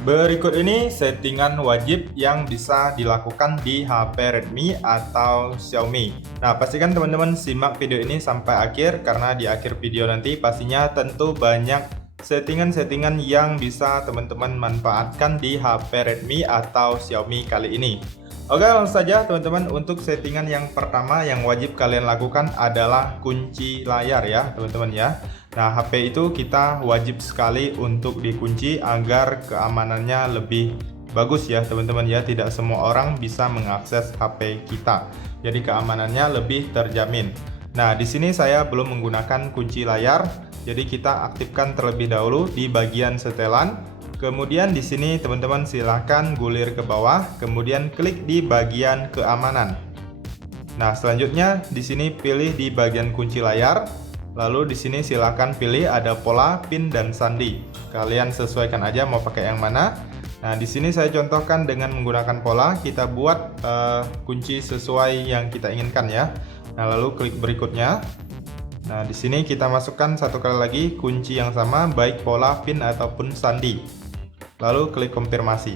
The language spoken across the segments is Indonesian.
Berikut ini settingan wajib yang bisa dilakukan di HP Redmi atau Xiaomi. Nah, pastikan teman-teman simak video ini sampai akhir karena di akhir video nanti pastinya tentu banyak settingan-settingan yang bisa teman-teman manfaatkan di HP Redmi atau Xiaomi kali ini. Oke, langsung saja teman-teman, untuk settingan yang pertama yang wajib kalian lakukan adalah kunci layar ya teman-teman ya. Nah, HP itu kita wajib sekali untuk dikunci agar keamanannya lebih bagus ya teman-teman ya. Tidak semua orang bisa mengakses HP kita. Jadi keamanannya lebih terjamin. Nah, di sini saya belum menggunakan kunci layar. Jadi kita aktifkan terlebih dahulu di bagian setelan. Kemudian di sini teman-teman silahkan gulir ke bawah, kemudian klik di bagian keamanan. Nah, selanjutnya di sini pilih di bagian kunci layar. Lalu di sini silakan pilih ada pola, pin, dan sandi. Kalian sesuaikan aja mau pakai yang mana. Nah, di sini saya contohkan dengan menggunakan pola. Kita buat kunci sesuai yang kita inginkan ya. Nah, lalu klik berikutnya. Nah, di sini kita masukkan satu kali lagi kunci yang sama, baik pola, pin, ataupun sandi. Lalu klik konfirmasi.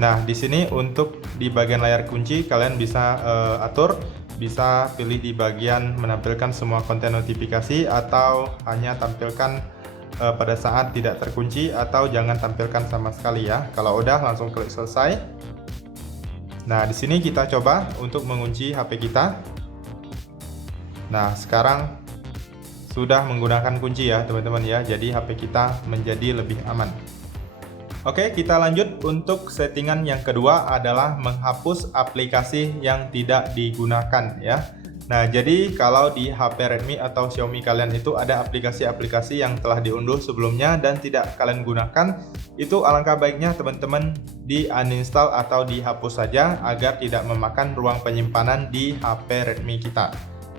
Nah, di sini untuk di bagian layar kunci kalian bisa atur. Bisa pilih di bagian menampilkan semua konten notifikasi atau hanya tampilkan pada saat tidak terkunci, atau jangan tampilkan sama sekali ya. Kalau udah langsung klik selesai. Nah, di sini kita coba untuk mengunci HP kita. Nah, sekarang sudah menggunakan kunci ya teman-teman ya. Jadi HP kita menjadi lebih aman. Oke, kita lanjut. Untuk settingan yang kedua adalah menghapus aplikasi yang tidak digunakan ya. Nah, jadi kalau di HP Redmi atau Xiaomi kalian itu ada aplikasi-aplikasi yang telah diunduh sebelumnya dan tidak kalian gunakan, itu alangkah baiknya teman-teman di uninstall atau dihapus saja agar tidak memakan ruang penyimpanan di HP Redmi kita.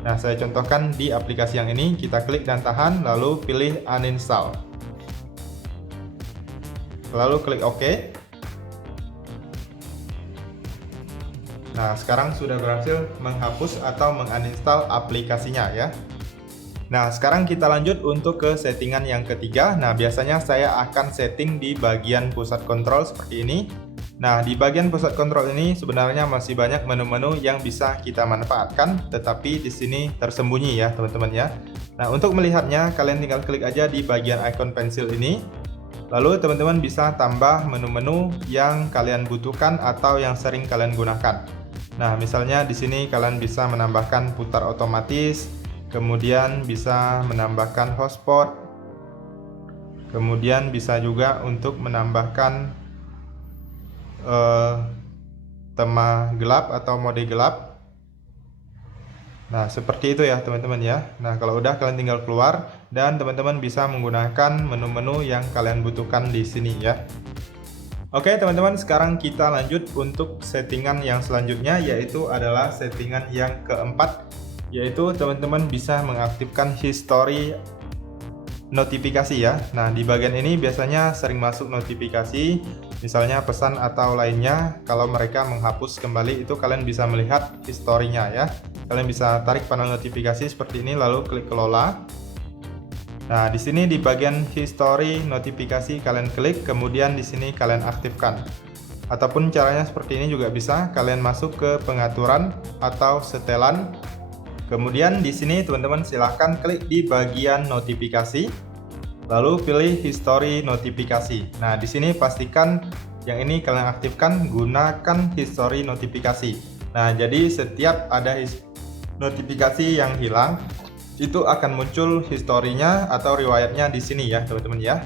Nah, saya contohkan di aplikasi yang ini, kita klik dan tahan, lalu pilih uninstall. Lalu klik OK. Nah, sekarang sudah berhasil menghapus atau menguninstall aplikasinya ya. Nah, sekarang kita lanjut untuk ke settingan yang ketiga. Nah, biasanya saya akan setting di bagian pusat kontrol seperti ini. Nah, di bagian pusat kontrol ini sebenarnya masih banyak menu-menu yang bisa kita manfaatkan, tetapi di sini tersembunyi ya teman-teman ya. Nah, untuk melihatnya kalian tinggal klik aja di bagian icon pensil ini. Lalu teman-teman bisa tambah menu-menu yang kalian butuhkan atau yang sering kalian gunakan. Nah, misalnya di sini kalian bisa menambahkan putar otomatis, kemudian bisa menambahkan hotspot, kemudian bisa juga untuk menambahkan tema gelap atau mode gelap. Nah, seperti itu ya teman-teman ya. Nah, kalau udah kalian tinggal keluar dan teman-teman bisa menggunakan menu-menu yang kalian butuhkan di sini ya. Oke teman-teman, sekarang kita lanjut untuk settingan yang selanjutnya, yaitu adalah settingan yang keempat, yaitu teman-teman bisa mengaktifkan history notifikasi ya. Nah, di bagian ini biasanya sering masuk notifikasi, misalnya pesan atau lainnya. Kalau mereka menghapus kembali, itu kalian bisa melihat historinya ya. Kalian bisa tarik panel notifikasi seperti ini, lalu klik kelola. Nah, di sini di bagian history notifikasi kalian klik, kemudian di sini kalian aktifkan. Ataupun caranya seperti ini juga bisa, kalian masuk ke pengaturan atau setelan. Kemudian di sini teman-teman silahkan klik di bagian notifikasi, lalu pilih history notifikasi. Nah, di sini pastikan yang ini kalian aktifkan, gunakan history notifikasi. Nah, jadi setiap ada notifikasi yang hilang, itu akan muncul historinya atau riwayatnya di sini ya teman-teman ya.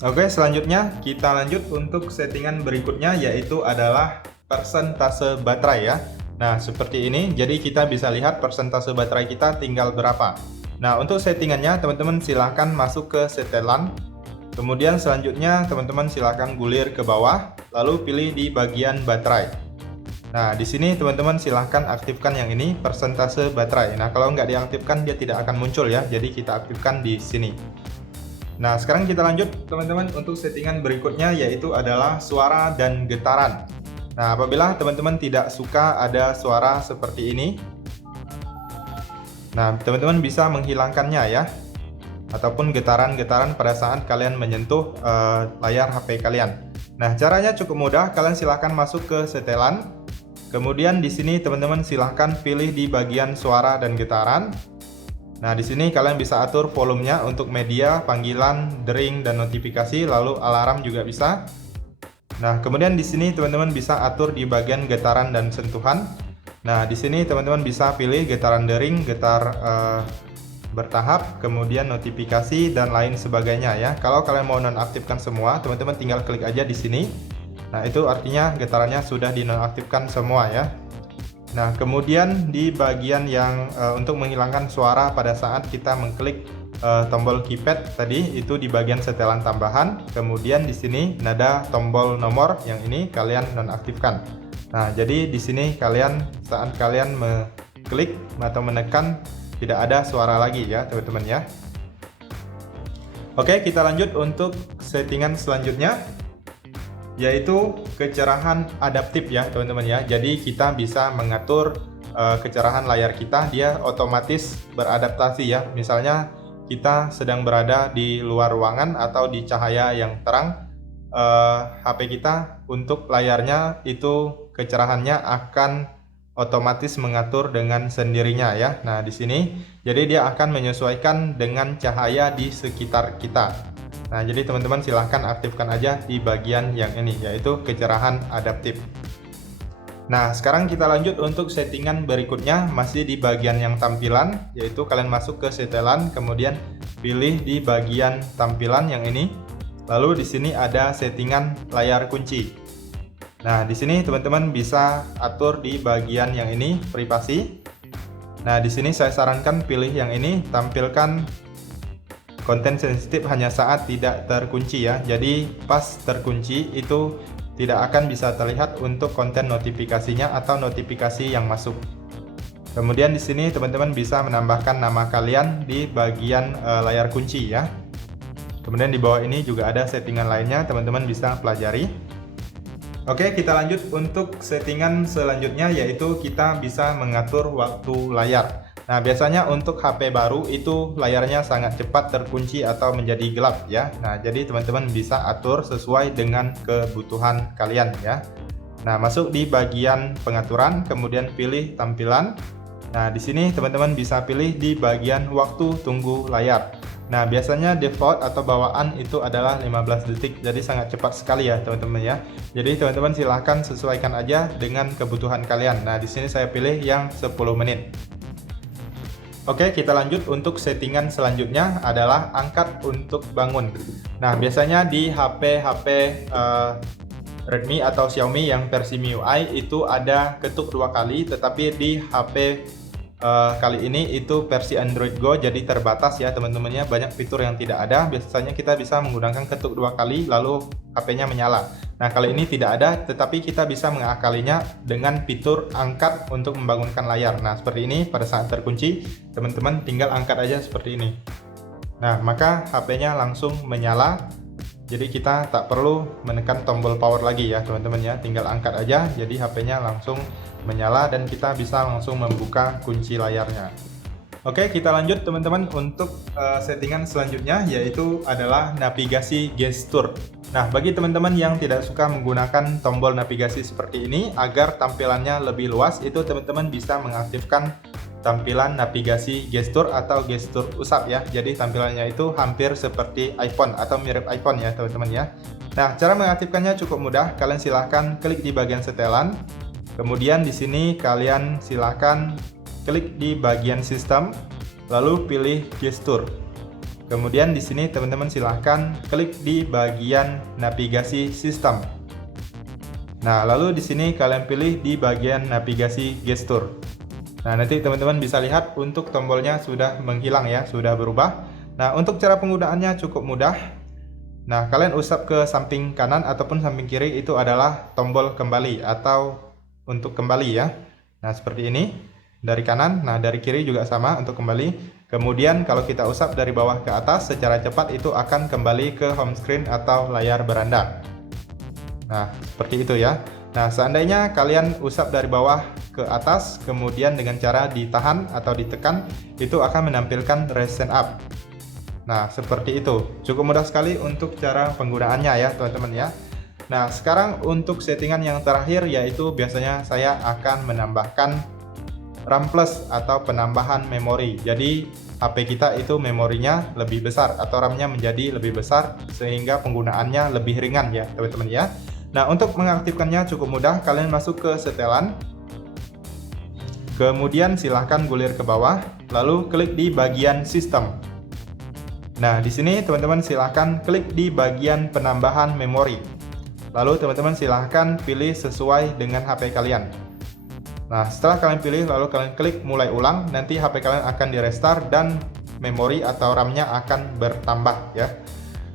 Oke, selanjutnya kita lanjut untuk settingan berikutnya, yaitu adalah persentase baterai ya. Nah, seperti ini. Jadi kita bisa lihat persentase baterai kita tinggal berapa. Nah, untuk settingannya teman-teman silahkan masuk ke setelan. Kemudian selanjutnya teman-teman silahkan gulir ke bawah, lalu pilih di bagian baterai. Nah, di sini teman-teman silahkan aktifkan yang ini, persentase baterai. Nah, kalau nggak diaktifkan dia tidak akan muncul ya. Jadi kita aktifkan di sini. Nah, sekarang kita lanjut teman-teman untuk settingan berikutnya, yaitu adalah suara dan getaran. Nah, apabila teman-teman tidak suka ada suara seperti ini, nah teman-teman bisa menghilangkannya ya. ataupun getaran-getaran pada saat kalian menyentuh layar HP kalian. Nah, caranya cukup mudah. Kalian silahkan masuk ke setelan. Kemudian di sini teman-teman silahkan pilih di bagian suara dan getaran. Nah, di sini kalian bisa atur volumenya untuk media, panggilan, dering, dan notifikasi, lalu alarm juga bisa. Nah, kemudian di sini teman-teman bisa atur di bagian getaran dan sentuhan. Nah, di sini teman-teman bisa pilih getaran dering, getar bertahap, kemudian notifikasi, dan lain sebagainya ya. Kalau kalian mau nonaktifkan semua, teman-teman tinggal klik aja di sini. Nah, itu artinya getarannya sudah dinonaktifkan semua ya. Nah, kemudian di bagian yang untuk menghilangkan suara pada saat kita mengklik tombol keypad tadi, itu di bagian setelan tambahan. Kemudian di sini nada tombol nomor yang ini kalian nonaktifkan. Nah, jadi di sini saat kalian mengklik atau menekan tidak ada suara lagi ya, teman-teman ya. Oke, kita lanjut untuk settingan selanjutnya, yaitu kecerahan adaptif ya teman-teman ya. Jadi kita bisa mengatur kecerahan layar kita, dia otomatis beradaptasi ya. Misalnya kita sedang berada di luar ruangan atau di cahaya yang terang, HP kita untuk layarnya itu kecerahannya akan otomatis mengatur dengan sendirinya ya. Nah, di sini jadi dia akan menyesuaikan dengan cahaya di sekitar kita. Nah, jadi teman-teman silahkan aktifkan aja di bagian yang ini, yaitu kecerahan adaptif. Nah, sekarang kita lanjut untuk settingan berikutnya, masih di bagian yang tampilan, yaitu kalian masuk ke setelan, kemudian pilih di bagian tampilan yang ini. Lalu di sini ada settingan layar kunci. Nah, di sini teman-teman bisa atur di bagian yang ini, privasi. Nah, di sini saya sarankan pilih yang ini, tampilkan konten sensitif hanya saat tidak terkunci ya. Jadi pas terkunci itu tidak akan bisa terlihat untuk konten notifikasinya atau notifikasi yang masuk. Kemudian di sini teman-teman bisa menambahkan nama kalian di bagian layar kunci ya. Kemudian di bawah ini juga ada settingan lainnya, teman-teman bisa pelajari. Oke, kita lanjut untuk settingan selanjutnya, yaitu kita bisa mengatur waktu layar. Nah, biasanya untuk HP baru itu layarnya sangat cepat terkunci atau menjadi gelap ya. Nah, jadi teman-teman bisa atur sesuai dengan kebutuhan kalian ya. Nah, masuk di bagian pengaturan, kemudian pilih tampilan. Nah, di sini teman-teman bisa pilih di bagian waktu tunggu layar. Nah, biasanya default atau bawaan itu adalah 15 detik, jadi sangat cepat sekali ya teman-teman ya. Jadi teman-teman silahkan sesuaikan aja dengan kebutuhan kalian. Nah, di sini saya pilih yang 10 menit. Oke, kita lanjut untuk settingan selanjutnya adalah angkat untuk bangun. Nah, biasanya di HP Redmi atau Xiaomi yang versi MIUI itu ada ketuk 2 kali, tetapi di HP kali ini itu versi Android Go jadi terbatas ya teman-temannya, banyak fitur yang tidak ada. Biasanya kita bisa menggunakan ketuk 2 kali lalu HP-nya menyala. Nah, kali ini tidak ada, tetapi kita bisa mengakalinya dengan fitur angkat untuk membangunkan layar. Nah, seperti ini pada saat terkunci, teman-teman tinggal angkat aja seperti ini. Nah, maka HP-nya langsung menyala. Jadi kita tak perlu menekan tombol power lagi ya teman-teman ya, tinggal angkat aja, jadi HP-nya langsung menyala dan kita bisa langsung membuka kunci layarnya. Oke, kita lanjut teman-teman untuk settingan selanjutnya, yaitu adalah navigasi gestur. Nah, bagi teman-teman yang tidak suka menggunakan tombol navigasi seperti ini, agar tampilannya lebih luas, itu teman-teman bisa mengaktifkan tampilan navigasi gestur atau gestur usap ya. Jadi tampilannya itu hampir seperti iPhone atau mirip iPhone ya teman-teman ya. Nah, cara mengaktifkannya cukup mudah. Kalian silahkan klik di bagian setelan. Kemudian di sini kalian silahkan klik di bagian sistem, lalu pilih gestur. Kemudian di sini teman-teman silahkan klik di bagian navigasi sistem. Nah, lalu di sini kalian pilih di bagian navigasi gestur. Nah, nanti teman-teman bisa lihat untuk tombolnya sudah menghilang ya, sudah berubah. Nah, untuk cara penggunaannya cukup mudah. Nah, kalian usap ke samping kanan ataupun samping kiri, itu adalah tombol kembali atau untuk kembali ya. Nah, seperti ini dari kanan. Nah, dari kiri juga sama untuk kembali. Kemudian kalau kita usap dari bawah ke atas secara cepat, itu akan kembali ke home screen atau layar beranda. Nah, seperti itu ya. Nah, seandainya kalian usap dari bawah ke atas, kemudian dengan cara ditahan atau ditekan, itu akan menampilkan Resen Up. Nah, seperti itu. Cukup mudah sekali untuk cara penggunaannya ya, teman-teman ya. Nah, sekarang untuk settingan yang terakhir, yaitu biasanya saya akan menambahkan RAM plus atau penambahan memori. Jadi HP kita itu memorinya lebih besar atau RAM-nya menjadi lebih besar sehingga penggunaannya lebih ringan ya, teman-teman ya. Nah, untuk mengaktifkannya cukup mudah. Kalian masuk ke setelan, kemudian silahkan gulir ke bawah, lalu klik di bagian sistem. Nah, di sini teman-teman silahkan klik di bagian penambahan memori. Lalu teman-teman silahkan pilih sesuai dengan HP kalian. Nah, setelah kalian pilih, lalu kalian klik mulai ulang, nanti HP kalian akan di-restart dan memori atau RAM-nya akan bertambah ya.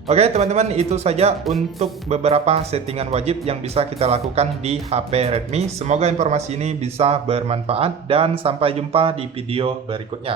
Oke teman-teman, itu saja untuk beberapa settingan wajib yang bisa kita lakukan di HP Redmi. Semoga informasi ini bisa bermanfaat dan sampai jumpa di video berikutnya.